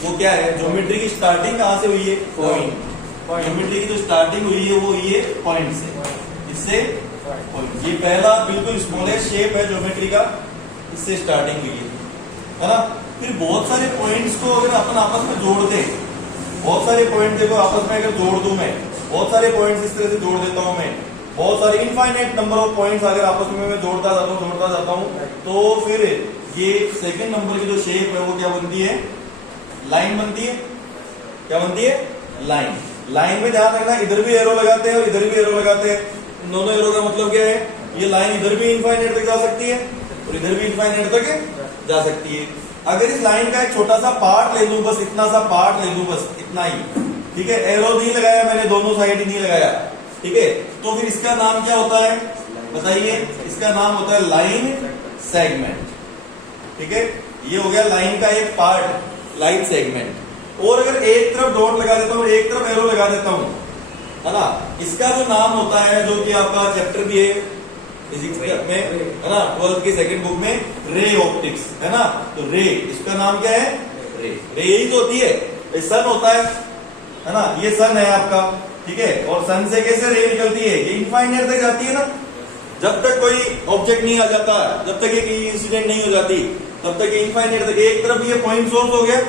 वो क्या है, ज्योमेट्री की स्टार्टिंग कहाँ से हुई है, पॉइंट। ज्योमेट्री की जो स्टार्टिंग हुई है वो हुई है पॉइंट से, इससे पॉइंट। ये पहला बिल्कुल स्मॉलेस्ट शेप है ज्योमेट्री का, इससे स्टार्टिंग हुई है ना। फिर बहुत सारे पॉइंट्स को अगर अपन आपस में जोड़ दें, बहुत सारे पॉइंट देखो आपस में अगर जोड़ दूं मैं, बहुत सारे पॉइंट्स इस तरह से जोड़ देता हूं मैं, बहुत सारे इनफाइनाइट नंबर ऑफ पॉइंट्स अगर आपस में मैं जोड़ता जाता हूं, तो फिर ये सेकंड नंबर की जो शेप है वो क्या बनती है, लाइन बनती है। क्या बनती है, लाइन। लाइन में ध्यान रखना, इधर भी एरो लगाते हैं और इधर भी एरो लगाते हैं। इन दोनों एरो का मतलब क्या है, ये लाइन इधर भी इनफाइनाइट तक जा सकती है और इधर भी इनफाइनाइट तक जा सकती है। अगर इस लाइन का एक छोटा सा पार्ट ले लूं, बस इतना सा पार्ट ले लूं, बस इतना ही, ठीक है, एरो नहीं लगाया मैंने, दोनों साइड ही नहीं लगाया, ठीक है, तो फिर इसका नाम क्या होता है बताइए, इसका नाम होता है लाइन सेगमेंट। ठीक है, ये हो गया लाइन का एक पार्ट, लाइन सेगमेंट। और अगर एक तरफ डॉट लगा देता हूं, एक तरफ एरो लगा देता हूं, है ना, इसका जो नाम होता है, जो कि आपका चैप्टर भी है फिजिक्स में, है ना, 12th की सेकंड बुक में, रे ऑप्टिक्स, है ना। तो रे, इसका नाम क्या है, रे। रे यही तो होती है, सन होता है ना, ये सन है आपका, ठीक है। और सन से कैसे रे निकलती है, ये इनफाइनाइट तक जाती है ना। जब तक कोई ऑब्जेक्ट नहीं आ जाता, जब तक एक इंसिडेंट नहीं हो जाती, तब तक इनफाइनाइट तक, एक तरफ ये पॉइंट सोर्स हो गया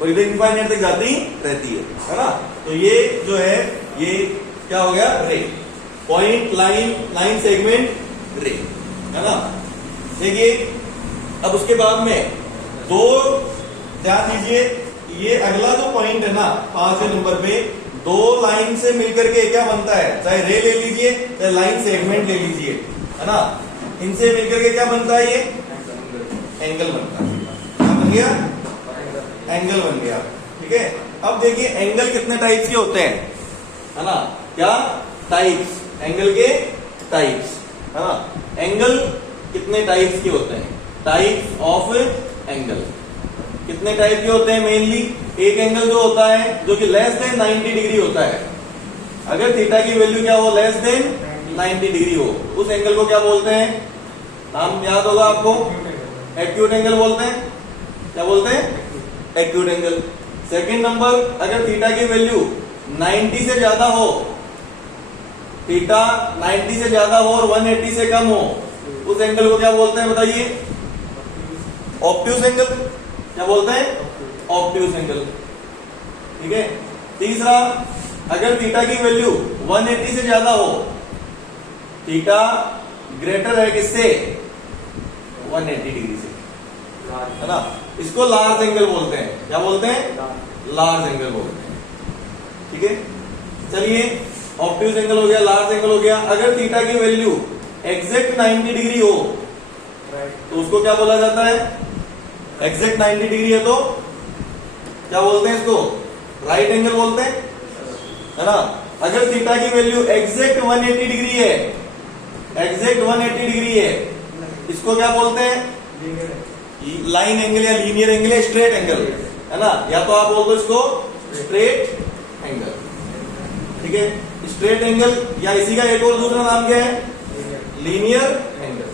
और इधर इनफाइनाइट तक जाती रहती है ना। तो ये जो है, ये क्या हो गया, रे, पॉइंट, लाइन, लाइन सेगमेंट, रे, है ना। देखिए अब उसके बाद में दो, ध्यान दीजिए, ये अगला जो पॉइंट है ना 5वें नंबर पे, दो लाइन से मिलकर के क्या बनता है, चाहे रे ले लीजिए चाहे लाइन सेगमेंट ले लीजिए, है ना, इनसे मिलकर के क्या बनता है, ये एंगल बनता है। क्या बन गया, एंगल बन गया। ठीक है, अब देखिए एंगल कितने टाइप्स के होते हैं, है ना, क्या टाइप्स, एंगल के टाइप्स, है ना। एंगल कितने टाइप्स के होते हैं, टाइप्स ऑफ एंगल कितने टाइप के होते हैं मेनली। एक एंगल जो होता है जो कि लेस देन 90 डिग्री होता है, अगर थीटा की वैल्यू क्या हो, लेस देन 90 डिग्री हो, उस एंगल को क्या बोलते हैं, नाम याद होगा आपको, एक्यूट एंगल बोलते हैं। क्या बोलते हैं, एक्यूट एंगल। सेकंड नंबर, अगर थीटा की वैल्यू 90 से ज्यादा हो, थीटा 90 से ज्यादा हो और 180 से कम हो, उस एंगल को क्या बोलते हैं बताइए, ऑब्ट्यूज एंगल। क्या बोलते हैं, ऑब्ट्यूज एंगल। ठीक है। तीसरा, अगर थीटा की वैल्यू 180 से ज्यादा हो, थीटा ग्रेटर है किससे, 180 डिग्री से, है ना, इसको लार्ज एंगल बोलते हैं। क्या बोलते हैं, लार्ज एंगल बोलते हैं। ठीक है, चलिए ऑब्ट्यूज एंगल हो गया, लार्ज एंगल हो गया। अगर थीटा की वैल्यू एग्जैक्ट 90 डिग्री हो तो उसको क्या बोला जाता है, एग्जैक्ट 90 डिग्री है तो क्या बोलते हैं, इसको राइट एंगल बोलते हैं, है ना। अगर थीटा की वैल्यू एग्जैक्ट 180 डिग्री है, एग्जैक्ट 180 डिग्री है, इसको क्या बोलते हैं, लाइन एंगल या लीनियर एंगल या स्ट्रेट एंगल, है ना, या तो आप बोल दो इसको स्ट्रेट एंगल। ठीक है, स्ट्रेट एंगल, या इसी का एक और दूसरा नाम क्या है, लीनियर एंगल।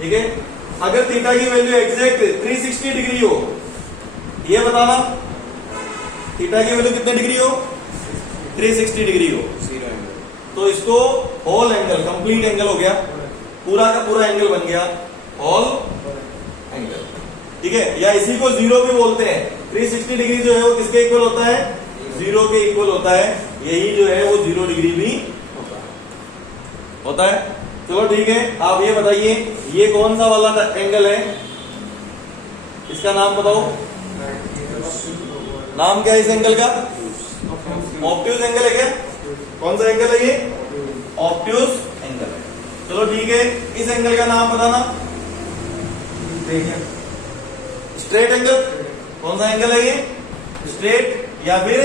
ठीक है, अगर थीटा की वैल्यू एग्जैक्ट 360 डिग्री हो, ये बताना थीटा की वैल्यू कितने डिग्री हो, 360 डिग्री हो, तो इसको होल एंगल, कंप्लीट एंगल हो गया, पूरा का पूरा एंगल बन गया होल एंगल। ठीक है, या इसी को जीरो भी बोलते हैं। 360 डिग्री जो है वो किसके इक्वल होता है, जीरो के इक्वल होता है। यही जो है वो 0 डिग्री भी होता है। चलो ठीक है, आप ये बताइए ये कौन सा वाला एंगल है, इसका नाम बताओ, नाम क्या है इस एंगल का, ऑब्ट्यूज एंगल है क्या, कौन सा एंगल है ये, ऑब्ट्यूज एंगल है। चलो ठीक है, इस एंगल का नाम बताना, स्ट्रेट एंगल। कौन सा एंगल है ये, स्ट्रेट या फिर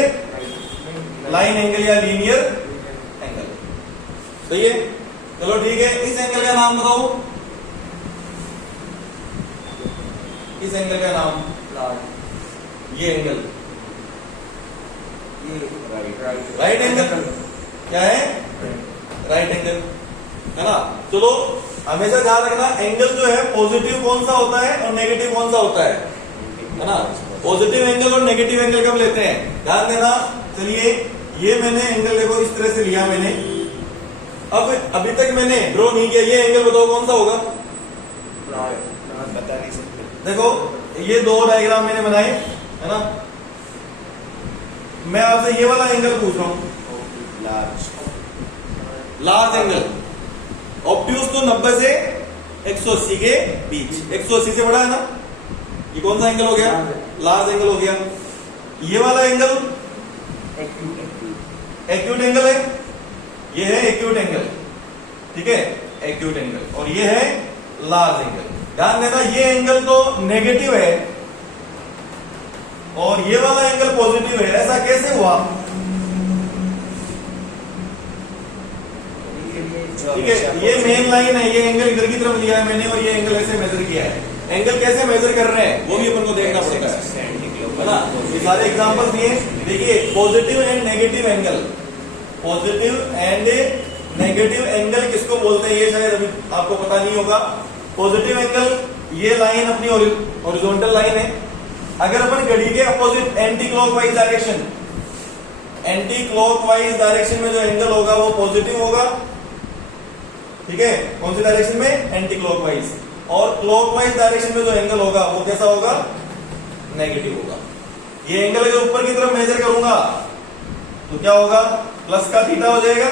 लाइन एंगल या लीनियर एंगल। सही है, चलो ठीक है, इस एंगल का नाम बताओ, इस एंगल का नाम, ये एंगल, राइट एंगल। क्या है, राइट एंगल, है ना। चलो हमेशा ध्यान रखना, एंगल जो है पॉजिटिव कौन सा होता है और नेगेटिव कौन सा होता है ना। पॉजिटिव एंगल और नेगेटिव एंगल कब लेते हैं, ध्यान देना। चलिए ये मैंने एंगल देखो इस तरह से लिया मैंने, अब अभी तक मैंने ड्रॉ नहीं किया, ये एंगल बताओ कौन सा होगा, बता नहीं सकते। देखो ये दो डायग्राम मैंने बनाए है ना, मैं आपसे ये वाला एंगल पूछ रहा हूं, लार्ज एंगल ऑब्ट्यूज तो 90 से 180 के बीच, 180 से बड़ा है ना, ये कौन सा एंगल हो गया, लार्ज एंगल हो गया। ये वाला एंगल एक्यूट एंगल है, ये है एक्यूट एंगल, ठीक है, एक्यूट एंगल, और ये है लार्ज एंगल। ध्यान देना ये एंगल तो नेगेटिव है और ये वाला एंगल पॉजिटिव है, ऐसा कैसे हुआ, ठीक है। ये मेन लाइन है, ये एंगल इधर की तरफ लिया है मैंने और ये एंगल ऐसे मेजर किया है, एंगल कैसे मेजर कर रहे हैं वो भी अपन को देखना पड़ता है ना। ये सारे एग्जांपल दिए, देखिए positive and negative angle, positive and negative angle किसको बोलते हैं ये शायद अभी आपको पता नहीं होगा। पॉजिटिव एंगल ये लाइन अपनी हॉरिजॉन्टल लाइन है, अगर अपन घड़ी के opposite anti clockwise direction, anti clockwise direction में जो एंगल होगा वो पॉजिटिव होगा, ठीक है, कौन सी डायरेक्शन में, एंटी क्लॉकवाइज, और क्लॉकवाइज डायरेक्शन में जो एंगल होगा वो कैसा होगा, नेगेटिव होगा। ये एंगल अगर ऊपर की तरफ मेजर करूंगा तो क्या होगा, प्लस का थीटा हो जाएगा,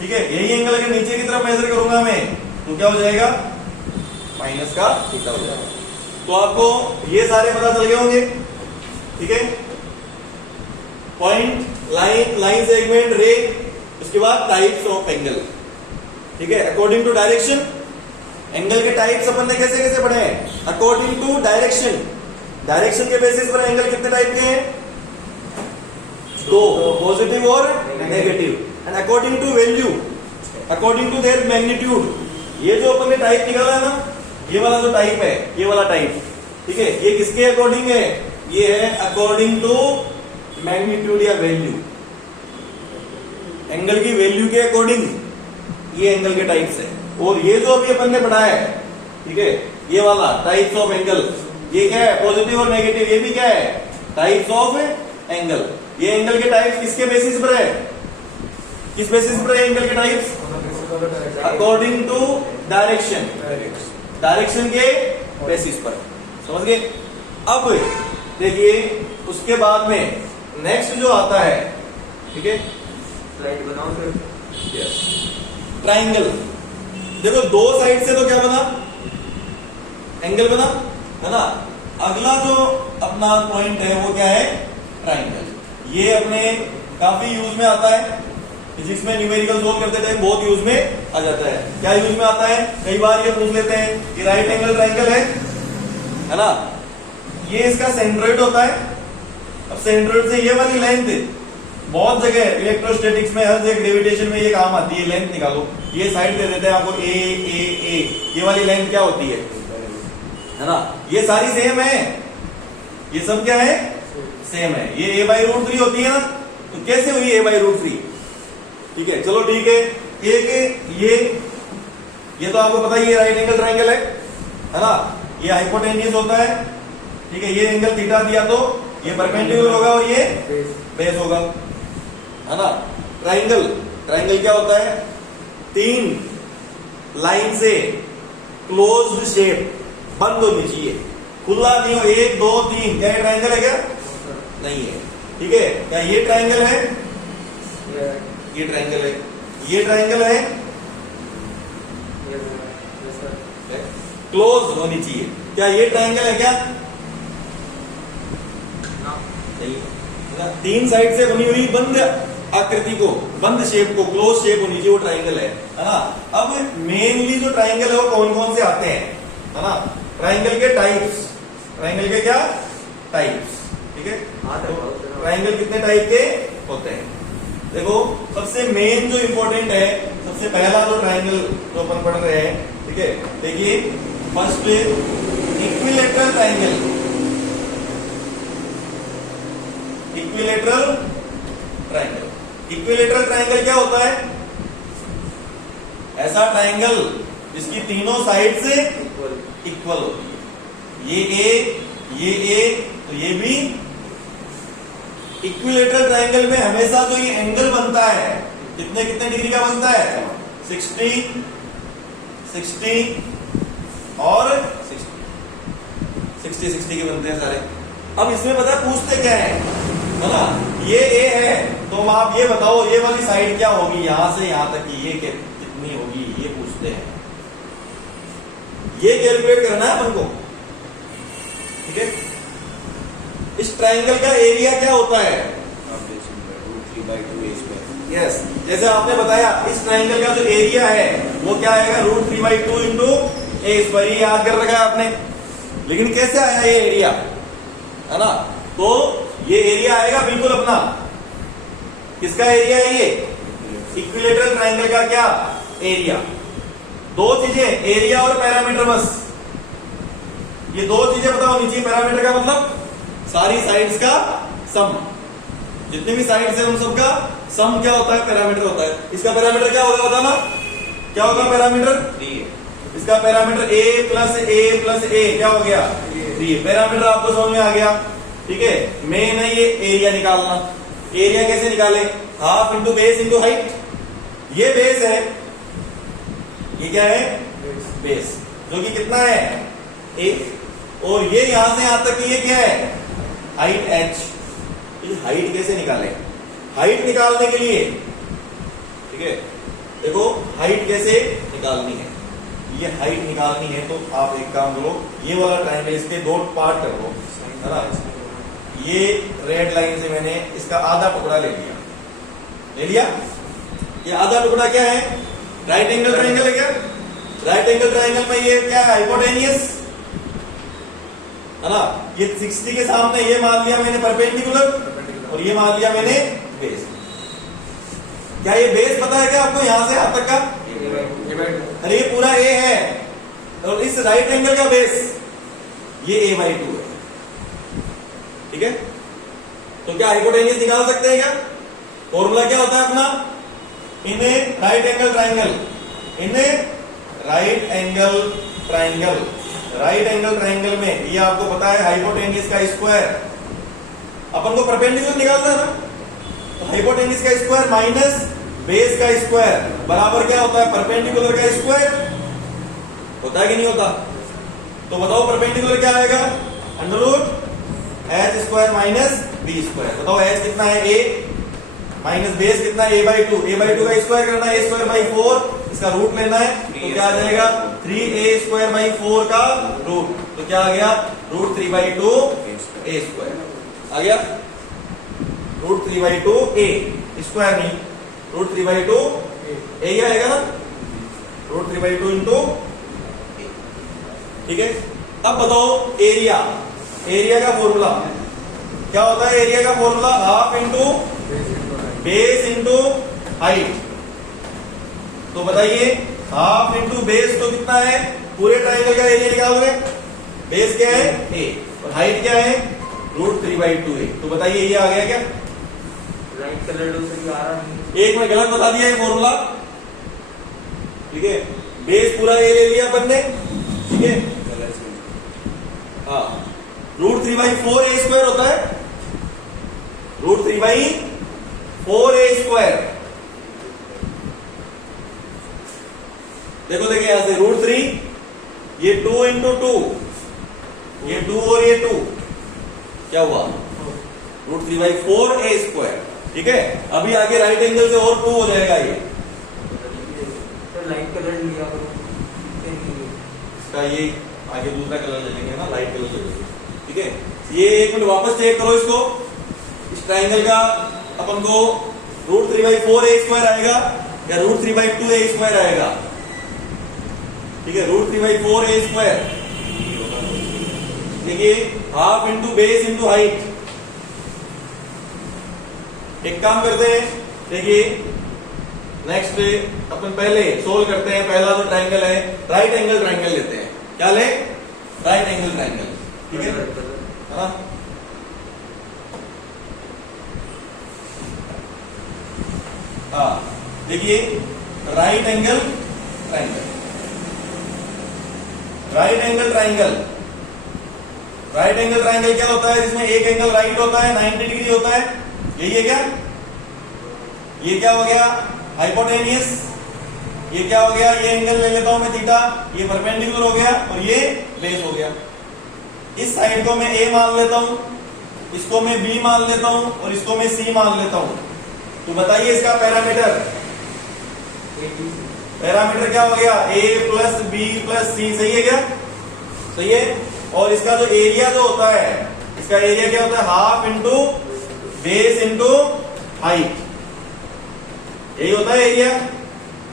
ठीक है। यही एंगल अगर नीचे की तरफ मेजर करूंगा मैं तो क्या हो जाएगा, माइनस का थीटा हो जाएगा। तो आपको ये सारे पता चल गए होंगे, ठीक है। पॉइंट, लाइन, लाइन सेगमेंट, रे, उसके बाद टाइप्स ऑफ एंगल, ठीक है, अकॉर्डिंग टू डायरेक्शन। एंगल के टाइप्स अपन ने कैसे कैसे पढ़े हैं, अकॉर्डिंग टू डायरेक्शन, डायरेक्शन के बेसिस पर एंगल कितने टाइप के हैं, दो, पॉजिटिव और negative, and according to value, according to their magnitude. ये जो अपन ने टाइप निकाला है ना, ये वाला जो टाइप है, ये वाला टाइप, ठीक है, ये किसके अकॉर्डिंग है, ये है अकॉर्डिंग टू मैग्नीट्यूड या वैल्यू, एंगल की वैल्यू के अकॉर्डिंग ये एंगल के टाइप्स है। और ये जो अभी अपन ने पढ़ाया है, ठीक है, ये वाला टाइप्स ऑफ एंगल, ये क्या है, पॉजिटिव और नेगेटिव, ये भी क्या है, टाइप्स ऑफ एंगल। ये एंगल के टाइप्स किसके बेसिस पर है, किस बेसिस पर है एंगल के types, according to direction, direction के बेसिस पर, समझ गए। अब देखिए उसके बाद में नेक्स्ट जो आता है, ठीक है, स्लाइड बनाओ फिर। ट्राइंगल, देखो दो साइड से तो क्या बना, एंगल बना, है ना। अगला जो अपना पॉइंट है वो क्या है, ट्राइंगल। ये अपने काफी यूज में आता है, जिसमें न्यूमेरिकल सोल्व करते टाइम बहुत यूज में आ जाता है। क्या यूज में आता है, कई बार ये पूछ लेते हैं कि राइट एंगल ट्राइंगल है ना, ये इसका सेंट्रोइड होता है। अब सेंट्रोइड से ये वाली लेंथ बहुत जगह इलेक्ट्रोस्टैटिक्स में, हर जगह ग्रेविटेशन में ये काम आती है, लेंथ निकालो, ये साइड दे देते हैं आपको ए, ये वाली लेंथ क्या होती है ना, ये सारी सेम है, ये सब क्या है, सेम है। ये a/√3 होती है ना, तो कैसे हुई a/√3, ठीक है, चलो ठीक है। एक ये तो आपको पता ही है राइट एंगल ट्राइंगल है ना, ये हाइपोटेन्यूज होता है, ठीक है, ये एंगल थीटा दिया तो ये परपेंडिकुलर होगा और ये बेस होगा, है ना। ट्राइंगल, ट्राइंगल क्या होता है, तीन लाइन से क्लोज्ड शेप, बंद होनी चाहिए, खुला नहीं हो, 1 2 3, क्या ये ट्राइंगल है क्या, नहीं है, ठीक है। क्या ये ट्राइंगल है, ये ट्राइंगल है, ये ट्राइंगल है, क्लोज होनी चाहिए। क्या ये ट्राइंगल है क्या, नहीं, तीन साइड से बनी हुई बंद आकृति को, बंद शेप को, क्लोज शेप होनी चाहिए, वो ट्राइंगल है ना। अब मेनली जो ट्राइंगल है वो कौन कौन से आते हैं, है ना। ट्राइंगल के टाइप्स, ट्राइंगल के क्या टाइप्स, ठीक है, तो ट्राइंगल कितने टाइप के होते हैं, देखो सबसे मेन जो इंपॉर्टेंट है, सबसे पहला जो ट्राइंगल जो अपन पढ़ रहे हैं, ठीक है, देखिए first equilateral triangle, equilateral triangle. Equilateral triangle क्या होता है, ऐसा ट्राइंगल जिसकी तीनों साइड से इक्वल होती है, ये ए तो ये भी इक्विलेटरल ट्रायंगल में हमेशा जो ये एंगल बनता है कितने कितने डिग्री का बनता है 60 और 60 के बनते हैं सारे। अब इसमें पता है पूछते क्या है ना, ये ए है तो आप ये बताओ ये वाली साइड क्या होगी यहां से यहां तक की, ये कितनी होगी ये पूछते हैं। ये कैलकुलेट करना है अपन को, ठीक है। इस ट्रायंगल का एरिया क्या होता है, यस जैसे आपने बताया इस ट्रायंगल का जो एरिया है वो क्या आएगा √3/2 इंटू ए स्क्वायर, ये याद कर रखा है आपने। लेकिन कैसे आया ये एरिया, है ना, तो ये एरिया आएगा बिल्कुल अपना, किसका एरिया है ये इक्विलेटरल ट्रायंगल का क्या एरिया। दो चीजें एरिया और पैरामीटर, बस ये दो चीजें पता होनी चाहिए। पैरामीटर का मतलब सारी साइड्स का सम, जितनी भी साइड्स है उन सबका सम क्या होता है पैरामीटर होता है। इसका पैरामीटर क्या होगा बताना, क्या होगा पैरामीटर, इसका पैरामीटर a प्लस a क्या हो गया 3। पैरामीटर आपको समझ में आ गया, ठीक है। मेन है ये एरिया निकालना। एरिया कैसे निकाले, half into base into height. ये बेस है, ये क्या है बेस, जो कि कितना है a, और ये यहां से यहां तक ये क्या है हाइट h। ये हाइट कैसे निकाले, हाइट निकालने के लिए, ठीक है, देखो हाइट कैसे निकालनी है, ये हाइट निकालनी है तो आप एक काम करो, ये वाला ट्रायंगल इसके दो पार्ट कर दो, है ना। ये रेड लाइन से मैंने इसका आधा टुकड़ा ले लिया। ये आधा टुकड़ा क्या है, राइट एंगल ट्रायंगल है क्या, राइट एंगल ट्रायंगल में ये क्या है हाइपोटेनियस, है ना। ये 60 के सामने ये मान लिया मैंने परपेंडिकुलर और ये मान लिया मैंने बेस। क्या ये बेस पता है क्या आपको यहां से यहां तक का, अरे ये पूरा ए है और इस राइट एंगल का बेस ये a/2 है, ठीक है। तो क्या हाइपोटेनियस निकाल सकते हैं क्या, फॉर्मूला क्या होता है अपना, in a right angle triangle, in a right angle triangle, right angle triangle में ये आपको पता है हाइपोटेनियस का स्क्वायर, अपन को परपेंडिकुलर निकालना है ना, तो हाइपोटेनियस का स्क्वायर माइनस बेस का स्क्वायर बराबर क्या होता है परपेंडिकुलर का स्क्वायर, होता है कि नहीं होता। तो बताओ परपेंडिकुलर क्या आएगा, √h² माइनस b स्क्वायर। बताओ h कितना है a माइनस बेस कितना है a/2, a/2 का स्क्वायर करना है a²/4, इसका रूट लेना है तो क्या आ जाएगा 3a²/4 का रूट, तो क्या आ गया √3/2 a² आ गया, √3/2 a स्क्वायर नहीं, √3/2 a ही आएगा ना, √3/2 इंटू a, ठीक है। अब बताओ एरिया, एरिया का फॉर्मूला क्या होता है, एरिया का formula half into base into height. तो बताइए हाफ इंटू बेस तो कितना है, पूरे ट्रायंगल का एरिया निकाल रहे, बेस क्या है a और हाइट क्या है √3/2 a। तो बताइए ये आ गया क्या, राइट कलर दूसरी आ रहा है, एक में गलत बता दिया ये फॉर्मूला, ठीक है। बेस पूरा ए ले लिया अपन ने, ठीक है, हाँ √3/4 a² होता है, √3/4 a²। देखो देखिए यहां से √3 ये 2 इंटू 2, ये 2 और ये 2 क्या हुआ √3/4 a², ठीक है। अभी आगे राइट एंगल से और 2 हो जाएगा ये, तो लाइट कलर लिया करो, इसका ये आगे दूसरा कलर ले लेंगे ना, लाइट कलर ले लेंगे, ठीक है। ये एक मिनट वापस चेक करो इसको, इस ट्रायंगल का अपन को √3/4 a² आएगा या √3/2 a² आएगा, ठीक है। √3/4 a², देखिए half into base into height. एक काम करते हैं, देखिए नेक्स्ट अपन पहले सोल्व करते हैं, पहला जो ट्रायंगल है राइट एंगल ट्रायंगल लेते हैं, क्या ले राइट एंगल ट्रायंगल, ठीक है ना। हाँ देखिए right angle triangle, right angle triangle right angle triangle क्या होता है जिसमें एक एंगल राइट होता है 90 डिग्री होता है, यही है क्या? ये क्या हो गया? हाइपोटेनियस। ये क्या हो गया? ये एंगल ले लेता हूं मैं थीटा, ये परपेंडिकुलर हो गया और ये बेस हो गया। इस साइड को मैं ए मान लेता हूं, इसको मैं बी मान लेता हूं और इसको मैं सी मान लेता हूं। तो बताइए इसका पैरामीटर। पैरामीटर क्या हो गया? ए प्लस बी प्लस सी, सही है क्या? सही है। और इसका जो एरिया जो होता है, इसका एरिया क्या होता है? Half into base into height, यही होता है एरिया।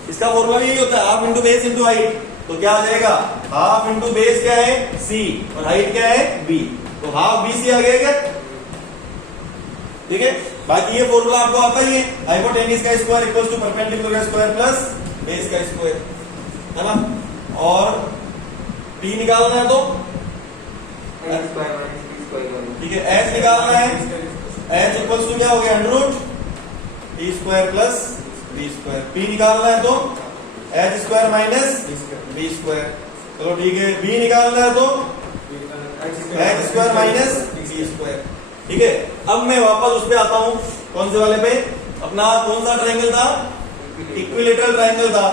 इसका फॉर्मूला भी यही होता है, half into base into height. तो क्या आ जाएगा? हाफ इंटू बेस क्या है? सी, और हाइट क्या है? बी। तो हाफ बी सी आ गया क्या? ठीक है। बाकी ये फॉर्मूला आपको आता ही है, हाइपोटेनियस का स्क्वायर इक्वल्स टू परपेंडिकुलर का स्क्वायर प्लस बेस का स्क्वायर, है ना। और पी निकालना है तो ठीक है, एच निकालना है। एच इक्वल्स टू क्या हो गया? Under root t square plus b square. P निकालना है तो h square minus b square. चलो ठीक है। बी निकालना है तो h square minus b square. ठीक है। अब मैं वापस उस पे आता हूं, कौन से वाले पे? अपना कौन सा ट्रायंगल था? इक्विलेटरल ट्रायंगल था।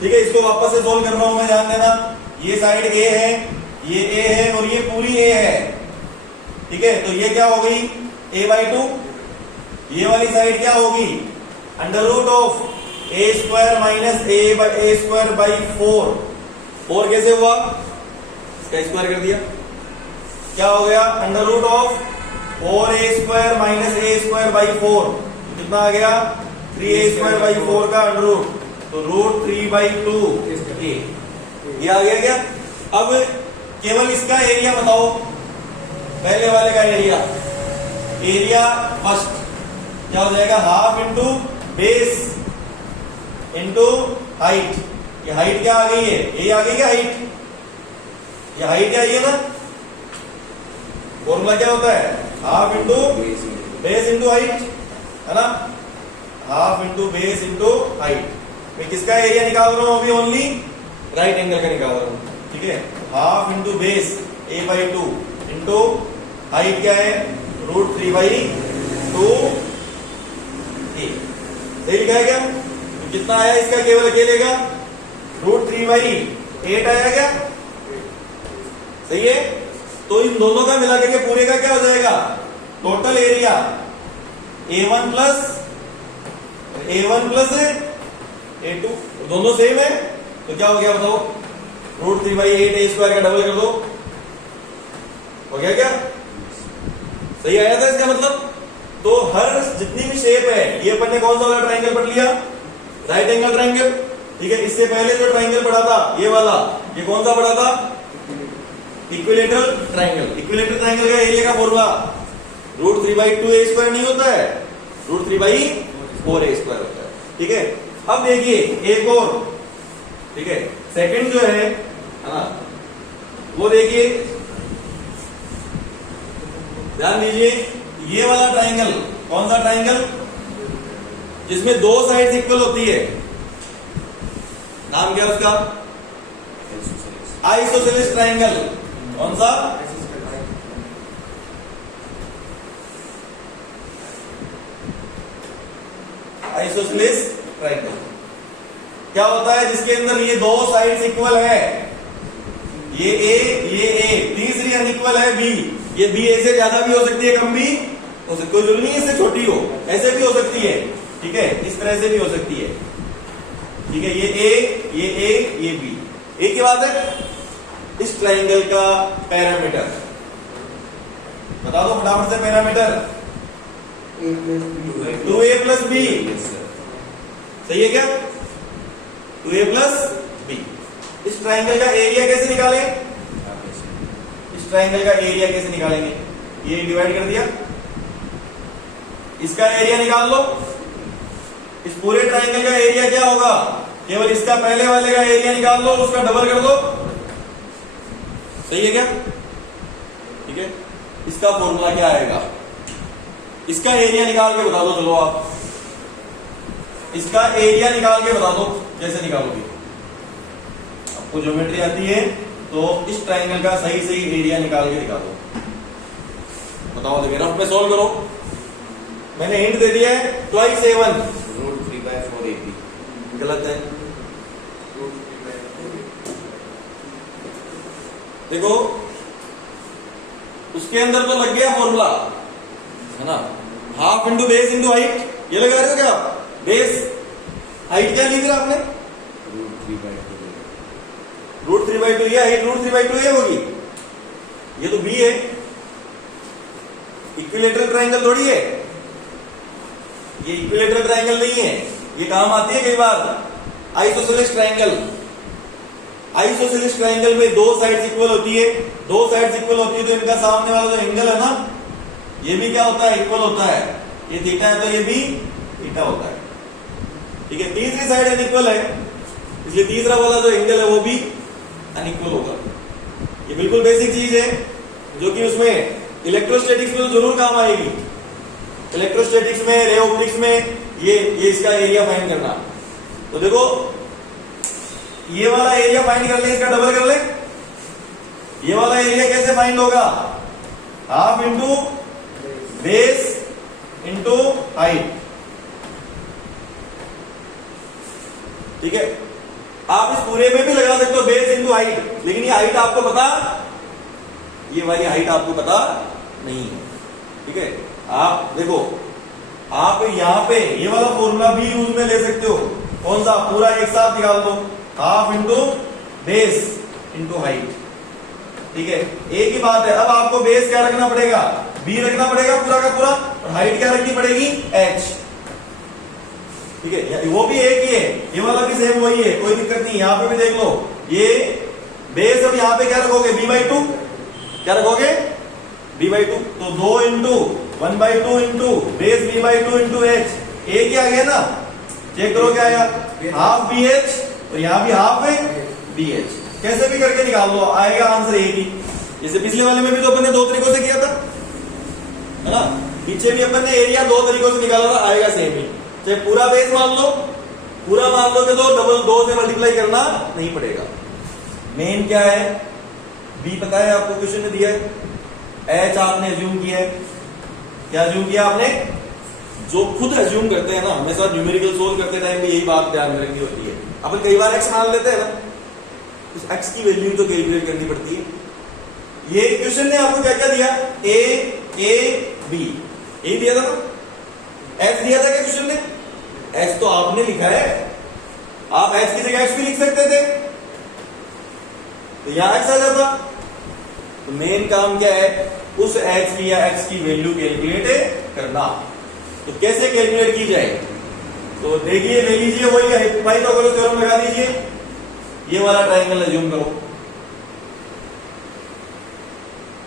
ठीक है। इसको वापस से सोल्व कर रहा हूं मैं, ध्यान देना। ये साइड ए है, ये ए है और ये पूरी ए है। ठीक है। तो ये क्या हो गई? a/2। ये वाली साइड क्या होगी? Under root of a square minus a square by 4। 4 कैसे हुआ? इसका स्क्वायर कर दिया, क्या हो गया? Under root of 4a square minus a square by 4। कितना आ गया? 3a स्क्वायर बाई 4 का अंडर रूट, तो रूट 3/2 ये आ गया क्या? अब केवल इसका एरिया बताओ, पहले वाले का एरिया। एरिया फर्स्ट क्या हो जाएगा? Half into base into height. ये हाइट क्या आ गई है? ये आ गई क्या हाइट? ये हाइट आई है ना। फॉर्मूला क्या होता है? Half into base into height, है ना। Half into base into height. मैं किसका एरिया निकाल रहा हूं अभी? ओनली राइट एंगल का निकाल रहा हूं। ठीक है। Half into base a/2 into height क्या है? Root 3/2 a। सही लिखा है क्या? तो कितना आया इसका केवल अकेले का? रूट 3/8 आया क्या? सही है। तो इन दोनों का मिला के पूरे का क्या हो जाएगा? Total area a1 plus a2, दोनों सेम है। तो क्या हो गया बताओ? रूट 3/8 a स्क्वायर का डबल कर दो, हो गया क्या? सही आया था इसका मतलब। तो हर जितनी भी शेप है, ये अपन ने कौन सा वाला ट्राइंगल पढ़ लिया? Right angle triangle. ठीक है। इससे पहले जो ट्राइंगल पढ़ा था ये वाला, ये कौन सा पढ़ा था? Equilateral triangle. इक्विलेटरल ट्राइंगल का एरिया का फॉर्मूला रूट 3/2 a स्क्वायर नहीं होता है, रूट 3/4 a स्क्वायर होता है। ठीक है। अब देखिए एक और, ठीक है, सेकंड जो है ना, वो देखिए, ध्यान दीजिए। ये वाला ट्राइंगल कौन सा ट्राइंगल? जिसमें दो साइड्स इक्वल होती है, नाम क्या है उसका? Isosceles triangle. कौन सा? Isosceles triangle. क्या होता है? जिसके अंदर ये दो साइड्स इक्वल है, ये ए, तीसरी अनइक्वल है बी। ये बी ए से ज्यादा भी हो सकती है, कम भी हो सकती है, कोई जरूरी नहीं इससे छोटी हो, ऐसे भी हो सकती है। ठीक है। इस तरह से भी हो सकती है। ठीक है। ये बी। एक ही बात है। इस ट्राइंगल का पैरामीटर बता दो फटाफट से। Parameter 2a plus b. सही है क्या? 2a plus b. इस ट्राइंगल का एरिया कैसे निकालें? इस ट्राइंगल का एरिया कैसे निकालेंगे? ये डिवाइड कर दिया, इसका एरिया निकाल लो। इस पूरे ट्राइंगल का एरिया क्या होगा? केवल इसका पहले वाले का एरिया निकाल लो, उसका डबल कर दो। सही है क्या? ठीक है। इसका फॉर्मूला क्या आएगा? इसका एरिया निकाल के बता दो। चलो आप इसका एरिया निकाल के बता दो, कैसे निकालोगे? आपको ज्योमेट्री आती है तो इस ट्राइंगल का सही एरिया निकाल के दिखा दो। बताओ लेकिन रफ में सॉल्व करो। मैंने हिंट दे दिया है ट्वाइस A1। √3/4 AP। गलत है। देखो उसके अंदर तो लग गया फॉर्मूला है ना, half into base into height. ये लगा रहे हो क्या आप? बेस हाइट क्या लिख रहे आपने? √3/2। ये हाइट √3/2 ये होगी। ये तो बी है, इक्विलेटरल ट्रायंगल थोड़ी है ये, इक्विलेटरल ट्रायंगल नहीं है। ये काम आती है कई बार आइसोसेलेस ट्रायंगल। आइसोसेलेस ट्रायंगल में दो साइड्स इक्वल होती है, दो साइड्स इक्वल होती है तो इनका सामने वाला जो एंगल है ना, ये भी क्या होता है? इक्वल होता है। ये थीटा है तो ये भी थीटा होता है। ठीक है, तीसरी साइड अनइक्वल है इसलिए तीसरा वाला जो एंगल है वो भी अनइक्वल होगा। ये बिल्कुल बेसिक चीज है जो कि उसमें इलेक्ट्रोस्टैटिक्स में तो जरूर काम आएगी। इलेक्ट्रोस्टैटिक्स में, रे ऑप्टिक्स में ये इसका एरिया फाइंड करना। तो देखो ये वाला एरिया फाइंड कर ले, इसका डबल कर ले। ये वाला एरिया कैसे फाइंड होगा? Half into base into height. ठीक है, आप इस पूरे में भी लगा सकते हो बेस इंटू हाइट, लेकिन ये हाइट आपको पता, ये वाली हाइट आपको पता नहीं है। ठीक है, आप देखो आप यहां पे ये वाला फॉर्मूला भी यूज में ले सकते हो। कौन सा? पूरा एक साथ निकाल दो, half into base into height. ठीक है, एक ही बात है। अब आपको बेस क्या रखना पड़ेगा? बी रखना पड़ेगा पूरा का पूरा, और हाइट क्या रखनी पड़ेगी? h। ठीक है, वो भी एक ही है, ये वाला भी सेम वही है, कोई दिक्कत नहीं। यहां पे भी देख लो, ये बेस अब यहां पे क्या रखोगे? b/2। क्या रखोगे? b/2। तो 2 into 1/2 into base b/2 into h। एक ही आ गया ना? चेक करो क्या आया? हाफ BH, और यहां भी हाफ है BH। कैसे भी करके निकाल लो, आएगा आंसर एक ही। जैसे पिछले वाले में भी तो अपन ने दो तरीकों से किया था, है ना? पीछे भी अपन ने एरिया दो तरीकों से निकाला था, आएगा सेम ही। चाहे पूरा बेस मान लो, पूरा मान लो कि तो डबल 2 से मल्टीप्लाई करना नहीं पड़ेगा। मेन क्या है? बी पता है आपको, क्वेश्चन में दिया है। एच आपने एज्यूम किया है। क्या एज्यूम किया आपने? जो खुद एज्यूम करते हैं ना, हमेशा न्यूमेरिकल सोल्व करते टाइम भी यही बात ध्यान में रखनी होती है। अपन कई बार एक्स मान लेते हैं ना, उस एक्स की वैल्यू तो कैलकुलेट करनी पड़ती है। ये क्वेश्चन ने आपको क्या क्या दिया? ए बी, यही दिया था ना? एक्स दिया था क्या क्वेश्चन ने? एक्स तो आपने लिखा है, आप एक्स की जगह एक्स भी लिख सकते थे, तो यहां एक्स आ जाता। तो मेन काम क्या है? उस एक्स की या एक्स की वैल्यू कैलकुलेट करना। तो कैसे कैलकुलेट की जाए? तो देखिए, ले लीजिए वही पाइथागोरस थ्योरम लगा दीजिए। ये वाला ट्रायंगल अज्यूम करो,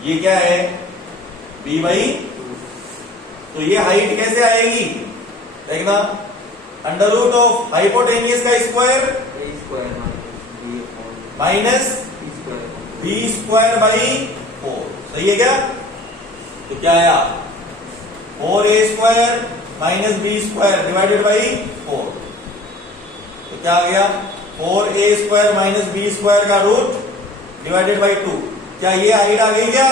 ये क्या है? b/2। तो ये हाइट कैसे आएगी? देखना, अंडर रूट ऑफ हाइपोटेनियस का स्क्वायर माइनस b²/4। सही है क्या? तो क्या आया? 4a² minus b² divided by 4। तो क्या आ गया? 4a² माइनस b² का रूट डिवाइडेड बाई 2। क्या ये हाइट आ गई क्या?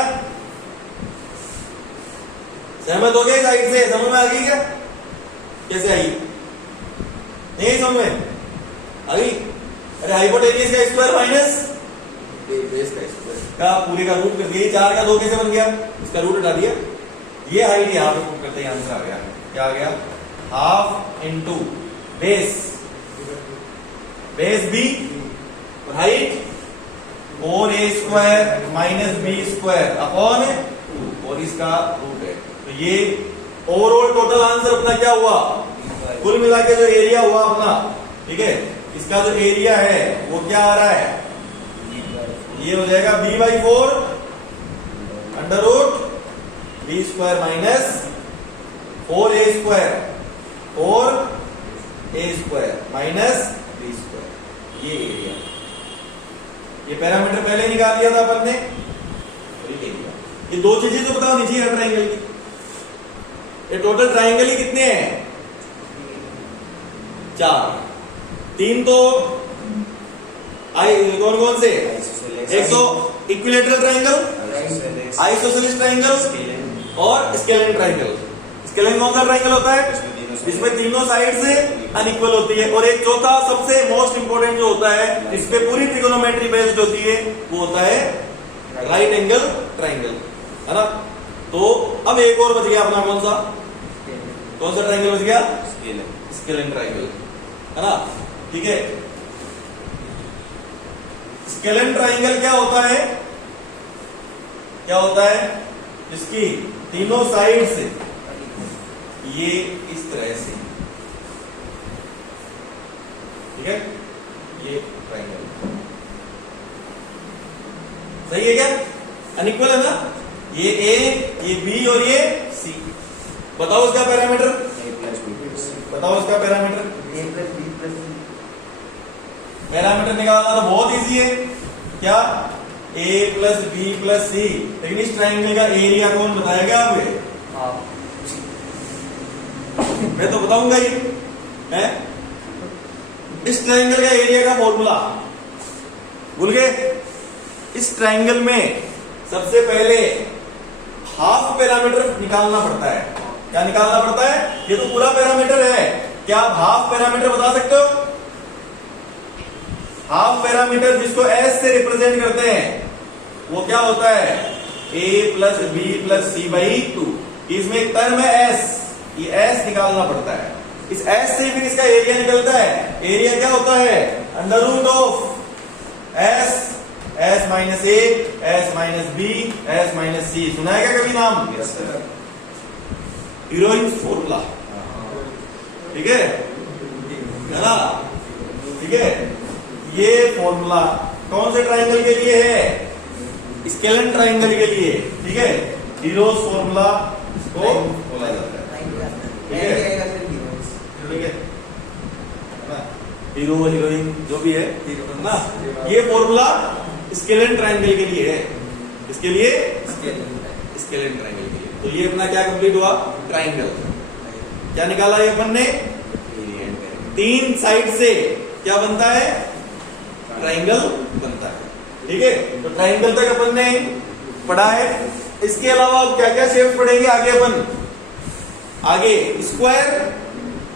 सहमत हो गए इस हाइट से? समझ में आ गई क्या कैसे आई? नहीं समझ में आ गई? अरे हाइपोटेनियस का स्क्वायर माइनस बेस का स्क्वायर का पूरे का रूट कर दिया। 4 का 2 कैसे बन गया? इसका रूट हटा दिया। ये हाइट यहां पे पुट करते ही आंसर आ गया। क्या आ गया? हाफ इंटू बेस b और height 4a² minus b² upon 2, और इसका रूट है। तो ये ओवरऑल टोटल आंसर अपना क्या हुआ? कुल मिला के जो एरिया हुआ अपना, ठीक है, इसका जो एरिया है वो क्या आ रहा है? ये हो जाएगा b/4 under root b² minus 4a² 4a² minus b²। ये एरिया, ये पैरामीटर पहले निकाल लिया था अपन ने। ये दो चीजें तो पता होनी चाहिए हर ट्रायंगल की। ये टोटल ट्रायंगल ही कितने हैं? 4। 3 तो कौन कौन से? एक तो इक्विलेटरल ट्रायंगल, आइसोसेलेस ट्रायंगल, और स्केलिन ट्राइंगल। स्केलिन कौन सा ट्राइंगल होता है? इसमें तीनों साइड से अनइक्वल होती है। और एक चौथा सबसे मोस्ट इंपोर्टेंट जो होता है, इस पे पूरी ट्रिगोनोमेट्री बेस्ड होती है, वो होता है राइट एंगल ट्राइंगल, है ना। तो अब एक और बच गया अपना, कौन सा ट्राइंगल बच गया? स्केलिन ट्राइंगल, है ना। ठीक है, स्केलिन ट्राइंगल क्या होता है? क्या होता है? इसकी तीनों साइड से ये इस तरह से, ठीक है, ये ट्राइंगल सही है क्या? अनइक्वल है ना। ये ए, ये बी और ये सी। बताओ इसका पैरामीटर, बताओ इसका parameter. A plus B plus C। Parameter निकालना तो बहुत इजी है। क्या? a प्लस बी प्लस सी। लेकिन इस ट्राइंगल का एरिया कौन बताएगा आपको? आप मैं तो बताऊंगा ही है। इस ट्राइंगल का एरिया का फॉर्मूला भूल गए? इस ट्राइंगल में सबसे पहले हाफ पैरामीटर निकालना पड़ता है। क्या निकालना पड़ता है? ये तो पूरा पैरामीटर है, क्या आप हाफ पैरामीटर बता सकते हो? हाफ पैरामीटर जिसको एस से रिप्रेजेंट करते हैं, वो क्या होता है? a plus b plus c by 2। इसमें एक टर्म है एस, ये एस निकालना पड़ता है। इस एस से फिर इसका एरिया निकलता है। एरिया क्या होता है? Under root of S minus A, S minus B, S minus C. सुना है क्या कभी नाम? हीरोइंस फॉर्मूला, ठीक है ना। ठीक है, ये फॉर्मूला कौन से ट्राइंगल के लिए है? स्केलिन ट्राइंगल के लिए, ठीक है। हीरोज फॉर्मूला को बोला जाता है, ठीक है ना। हीरो हीरोइन जो भी है ना, ये फॉर्मूला स्केलिन ट्राइंगल के लिए है। इसके लिए स्केलिन ट्राइंगल के लिए। तो ये अपना क्या कंप्लीट हुआ? ट्राइंगल। क्या निकाला ये अपन ने? तीन साइड से क्या बनता है? ट्राइंगल बनता है, ठीक है। तो ट्राइंगल तक अपन ने पढ़ा है। इसके अलावा क्या क्या शेप पढ़ेंगे आगे अपन? आगे स्क्वायर,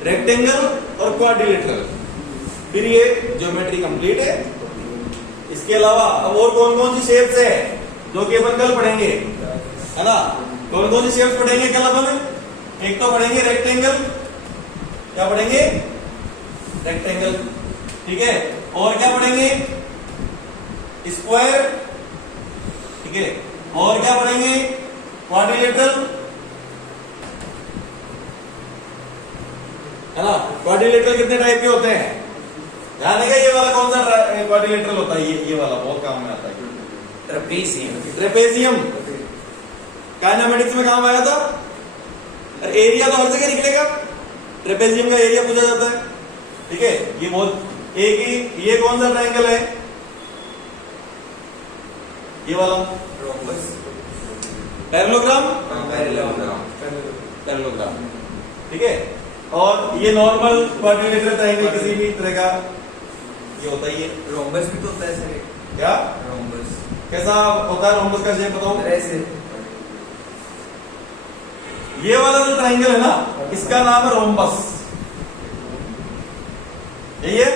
रेक्टेंगल और क्वाड्रिलेटरल। फिर ये ज्योमेट्री कंप्लीट है। इसके अलावा अब और कौन कौन सी शेप्स है जो कि अपन कल पढ़ेंगे, है ना। कौन कौन सी शेप्स पढ़ेंगे कल अपन? एक तो पढ़ेंगे रेक्टेंगल। क्या पढ़ेंगे? रेक्टेंगल, ठीक है। और क्या पढ़ेंगे? स्क्वायर, ठीक है। और क्या पढ़ेंगे? क्वाड्रिलेटरल, है ना। क्वाड्रिलेटरल कितने टाइप के होते हैं? ध्यान है क्या? ये वाला कौन सा क्वाड्रिलेटरल होता है? ये वाला बहुत काम में आता है। ट्रेपेजियम काइनेमेटिक्स में काम आया था। एरिया तो हर जगह निकलेगा। ट्रेपेजियम का एरिया पूछा जाता है, ठीक है। ये बहुत एक ही। ये कौन सा ट्राइंगल है? ये वाला पैरेललोग्राम, पैरेललोग्राम, ठीक है। और ये नॉर्मल क्वाड्रिलेटरल ट्राइंगल किसी भी तरह का ये होता ही है। रोम्बस भी तो होता है सर। क्या रोम्बस कैसा होता है? रोम्बस का शेप बताओ। ऐसे ये वाला जो ट्राइंगल है ना, इसका नाम है रोम्बस। यही है,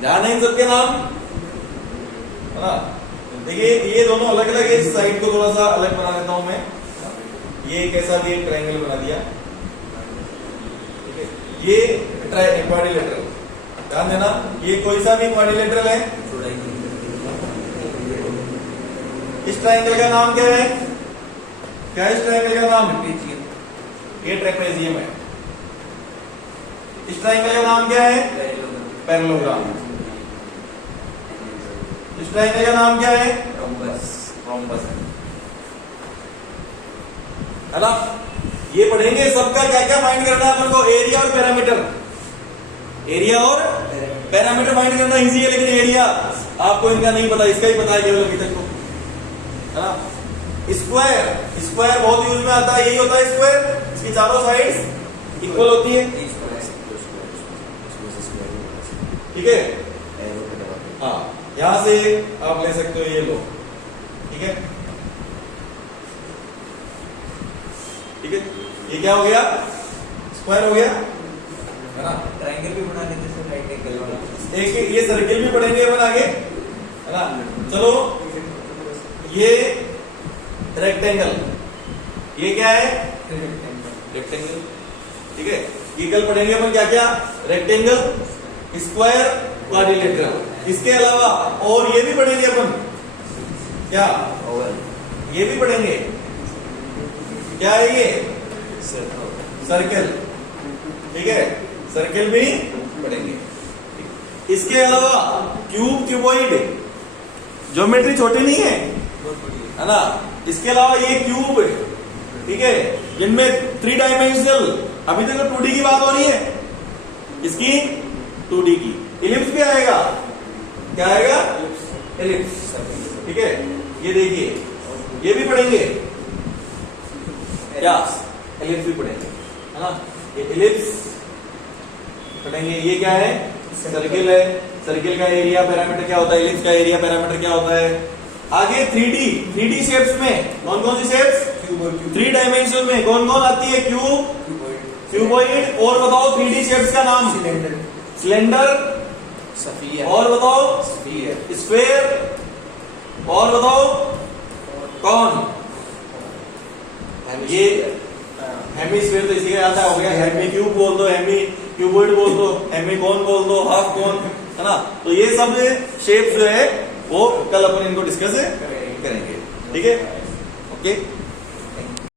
ध्यान है इन सबके नाम, है ना। देखिए ये दोनों अलग अलग है। इस साइड को थोड़ा सा अलग बना देता हूं मैं। ये कैसा भी एक ट्राइंगल बना दिया, ठीक है। ये क्वाड्रिलेटरल, ध्यान देना, ये कोई सा भी क्वाड्रिलेटरल है। इस ट्राइंगल का नाम क्या है? क्या इस ट्राइंगल का नाम? ये ट्रेपेजियम है। इस ट्राइंगल का नाम क्या है? पैरेललोग्राम। इस ट्राइंगल का नाम क्या है? रोम्बस है ना। ये पढ़ेंगे सबका क्या क्या फाइंड करना है अपन को? एरिया और पैरामीटर। एरिया और पैरामीटर फाइंड करना इजी है, लेकिन एरिया आपको इनका नहीं पता, इसका ही पता है केवल अभी तक को, है ना। स्क्वायर, स्क्वायर बहुत यूज में आता है। यही होता है स्क्वायर, इसकी चारों साइड्स इक्वल होती है, ठीक है। हाँ, यहां से आप ले सकते हो, ये लो, ठीक है। ठीक है, ये क्या हो गया, स्क्वायर हो गया है ना। ट्रायंगल भी बना लेते हैं राइट एंगल वाला। एक ये सर्किल भी पढ़ेंगे अपन आगे, है ना। चलो ये रेक्टेंगल, ये क्या है, रेक्टेंगल, ठीक है। ये कल पढ़ेंगे अपन क्या क्या, रेक्टेंगल, स्क्वायर, क्वाड्रिलेटरल। इसके अलावा और ये भी पढ़ेंगे अपन, क्या, ओवल, ये भी पढ़ेंगे, क्या है ये, सर्कल, ठीक है, सर्कल भी पढ़ेंगे। इसके अलावा क्यूब, क्यूबॉइड, ज्योमेट्री छोटी नहीं है ना। इसके अलावा ये क्यूब, ठीक है, जिनमें 3 डायमेंशनल, अभी तक तो 2D की बात हो रही है, इसकी 2D की। इलिप्स भी आएगा, क्या आएगा, इलिप्स, ठीक है। ये देखिए, ये भी पढ़ेंगे, क्या, इलिप्स भी पढ़ेंगे, है ना। ये इलिप्स पढ़ेंगे। ये क्या है, सर्किल है, सर्किल का एरिया पैरामीटर क्या होता है, इलिप्स का एरिया पैरामीटर क्या होता है। आगे 3D शेप्स में कौन कौन सी शेप्स, 3 डायमेंशन में कौन कौन आती है, क्यूब, क्यूबॉइड, और बताओ 3D शेप्स का नाम, सिलेंडर, सफियर, और बताओ स्फीयर, स्फेयर, और बताओ कौन, ये हेमिस्फीयर तो इसी का आता हो गया। हेमी क्यूब बोल दो, हेमी क्यूबॉइड बोल दो, हेमी कौन बोल दो, हाफ कौन, है ना। तो ये सब शेप जो है वो कल अपन इनको डिस्कस करेंगे, ठीक है, ओके।